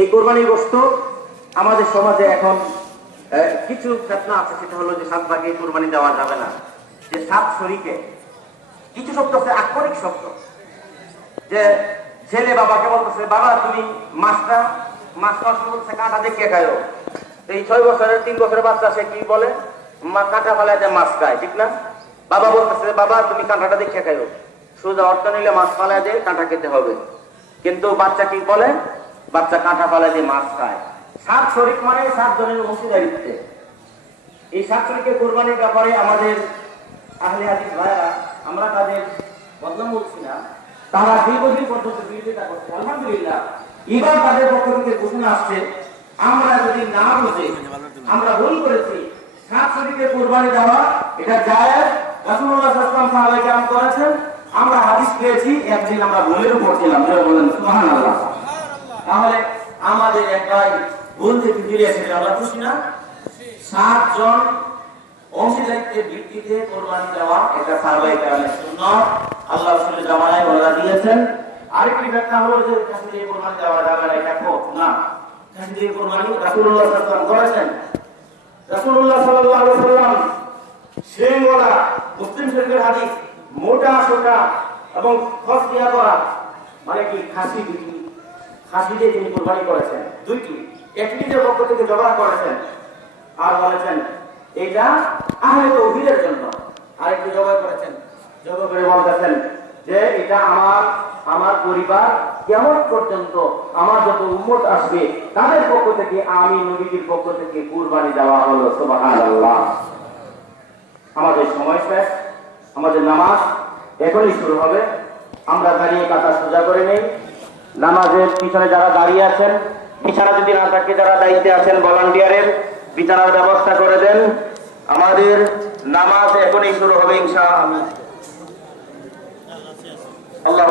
এই কোরবানির গোস্ত আমাদের সমাজে এখন কিছু ফেতনা আছে, সেটা হলো যে সাত ভাগে কোরবানি দেওয়া যাবে না। যে সাত শরীকে, কিছু শব্দ আছে আক্ষরিক শব্দ। যে ছেলে বাবাকে বলতেছে, বাবা, তুমি মাছটা, মাছ সময় বলতেছে, কাঁটা দেখে খায়ো এই ছয় বছরের, তিন বছরের বাচ্চা, সে কি বলে? মা, কাঁটা ফেলায় দেয় মাছ খায় ঠিক না? বাবা বলতেছে, বাবা, তুমি কাঁটাটা দেখে খায়ো সোজা অর্থ নিলে, মাছ ফালায় দিয়ে কাঁটা খেতে হবে। কিন্তু বাচ্চা কি বলে? বাচ্চা কাঁটা ফালায় দিয়ে মাছ খায়। সাত শরিক মানে সাত জনের অংশীদারিত্বে। এই সাত শরিকের কোরবানির ব্যাপারে আমাদের আহলে হাদিস ভাইরা আমরা তাদের বদনাম বলছি না। তারা দীর্ঘদিন পর্যন্ত বিরোধিতা করছে। আলহামদুলিল্লাহ, এবার তাদের পক্ষ থেকে ঘোষণা আসছে। আমরা যদি না বুঝে, আমরা ভুল করেছি, সাত শরীফে কোরবানি দেওয়া, এটা জায়েজ। রাসূলুল্লাহ সাল্লাল্লাহু আলাইহি ওয়াসাল্লাম করেছেন আমরা হাদিস পেয়েছি, একদিন আমরা ভুলের উপর ছিলাম। বলেন, সুবহানাল্লাহ। তাহলে আমাদের এক ভাই ভুল থেকে ফিরে এসেছে আমরা খুশি না? সাতজন অংশীদারিত্বের ভিত্তিতে কোরবানি দেওয়া এটা কেরামের সুন্নাত আল্লাহ জামানায় ওনারা দিয়েছেন। আরেকটি ব্যাখ্যা হলো যে কাশ্মীরে কোরবানি দেওয়া যাবে না এটা খোপ না, কাশ্মীরে কোরবানি সাল্লাল্লাহু করেছেন। ওয়াসাল্লাম মুসলিম শরীফের হাদিস, মোটা সোটা এবং খসিয়া করা মানে কি, খাসি দিয়ে তিনি কোরবানি করেছেন। দুইটি। একটি নিজের পক্ষ থেকে জবাব করেছেন, আর বলেছেন এটা আহলে তৌহিদের জন্য। আরেকটি জবাব করেছেন জবাব করে বলতেছেন যে, এটা আমার আমার পরিবার কেমন পর্যন্ত আমার যত উম্মত আসবে, তাদের পক্ষ থেকে আমি নবীজির পক্ষ থেকে কুরবানি দেওয়া হলো। সুবহানাল্লাহ। আমাদের সময় শেষ, আমাদের নামাজ এখনই শুরু হবে। আমরা দাঁড়িয়ে কাতা সোজা করে নেই। নামাজের পিছনে যারা দাঁড়িয়ে আছেন বিছানা যদি না থাকে যারা দায়িত্বে আছেন ভলান্টিয়ারের বিছানার ব্যবস্থা করে দেন। আমাদের নামাজ এখনই শুরু হবে ইনশা আল্লাহ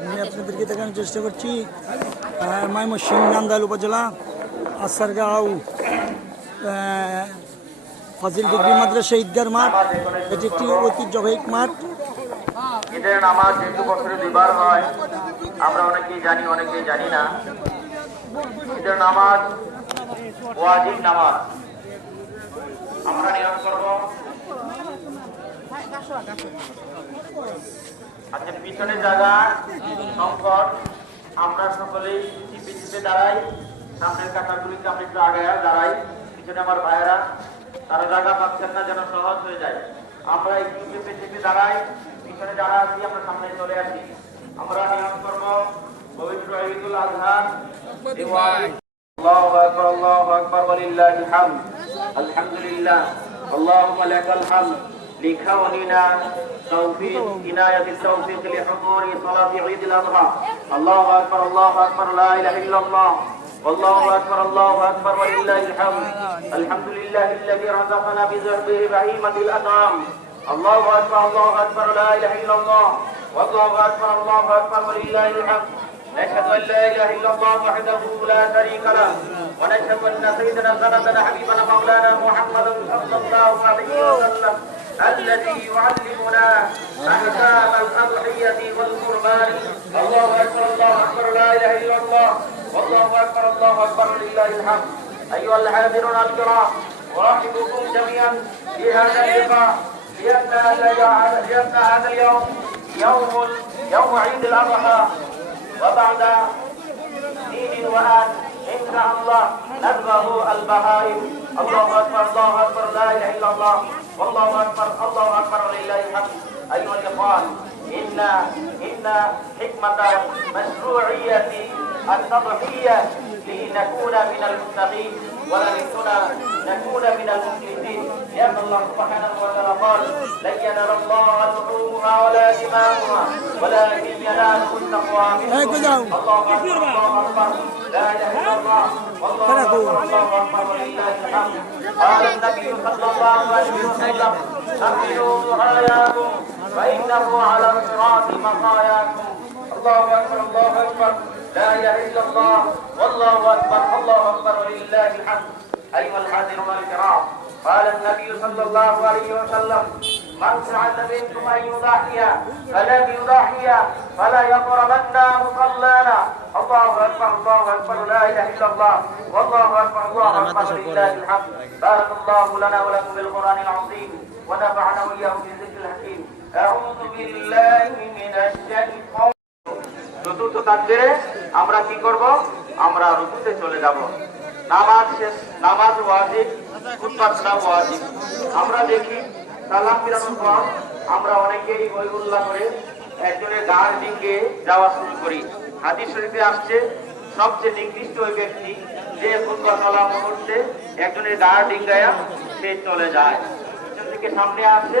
আমি আপনাদেরকে দেখানোর চেষ্টা করছি ময়মনসিং নান্দাইল উপজেলা আসারগাঁও। ফাজিল ডিগ্রি মাদ্রাসা ঈদগার মাঠ, এটি একটি ঐতিহ্যবাহী মাঠ। ঈদের নামাজ যেহেতু বছরে দুইবার হয়, আমরা অনেকেই জানি অনেকেই জানি না। ঈদের নামাজ, ওয়াজিব নামাজ। আমরা নিয়ম করব। আচ্ছা পিছনে জায়গা, সংকট। আমরা সকলেই চিপে দাঁড়াই, সামনের কাটাগুলিকে আমরা একটু আগে দাঁড়াই। পিছনে আমার ভাইয়েরা তারা জায়গা পাচ্ছেন না যেন সহজ হয়ে যায় আমরা একটু চেপে চেপে দাঁড়াই পিছনে যারা আছি আমরা সামনে চলে আসি আমরা নিয়ম করব পবিত্র ঈদুল আজহা দিওয়ালি الله أكبر الله أكبر ولله الحمد الحمد لله اللهم لك الحمد لكوننا توفيق عناية التوفيق لحضور صلاة عيد الأضحى الله أكبر الله أكبر لا إله إلا الله والله أكبر الله أكبر ولله الحمد. الحمد لله الذي رزقنا بزهده بهيمة الأنعام الله أكبر الله أكبر لا إله إلا الله. والله أكبر الله أكبر ولله الحمد. نشهد أن لا إله إلا الله وحده لا شريك له. ونشهد أن سيدنا سندنا حبيبنا مولانا محمدا صلى الله عليه وسلم الذي يعلمنا أحكام الأضحية والقربان الله أكبر الله أكبر لا إله إلا الله والله أكبر لله الحمد أيها الحاضرون الكرام أرحبكم جميعا في هذا اللقاء لأن هذا لأن هذا اليوم يوم يوم عيد الأضحى. وبعد دين وآن إن شاء الله نذبح البهائم. الله أكبر الله أكبر لا إله إلا الله. والله أكبر الله أكبر ولله الحمد. أيها الإخوان إن إن حكمة مشروعية التضحية لنكون من المتقين ولنكون نكون من المفلحين لأن الله سبحانه وتعالى قال لن ينال الله لحومها ولا دماؤها ولكن يناله التقوى منكم الله أكبر الله أكبر لا إله إلا الله والله أكبر الله أكبر ولله الحمد قال النبي صلى الله عليه وسلم أقلوا راياكم فإنه على الصراط مقاياكم الله أكبر الله أكبر لا إله إلا الله والله أكبر الله أكبر ولله الحمد أيها الحاضرون الكرام قال النبي صلى الله عليه وسلم من سعد منكم أن يضحي فلم يضحي فلا يقربن مصلانا الله أكبر الله أكبر لا إله إلا الله والله أكبر الله أكبر ولله الحمد بارك الله لنا ولكم بالقرآن العظيم ونفعنا وإياكم بالذكر الحكيم أعوذ بالله من الشيطان চতুর্থ তাকবীরে আমরা কি করব? আমরা রুকুতে চলে যাব। নামাজ শেষ, নামাজ ওয়াজিব, খুতবা ওয়াজিব। আমরা দেখি, সালাম ফিরানোর পর আমরা অনেকেই বই করে একজনের গার দিকে যাওয়া শুরু করি। হাদিস শরীফে আসছে, সবচেয়ে নিকৃষ্ট ওই ব্যক্তি যে খুতবা চলা মুহূর্তে একজনের গার ডিঙ্গায়া সে চলে যায়। সামনে আসে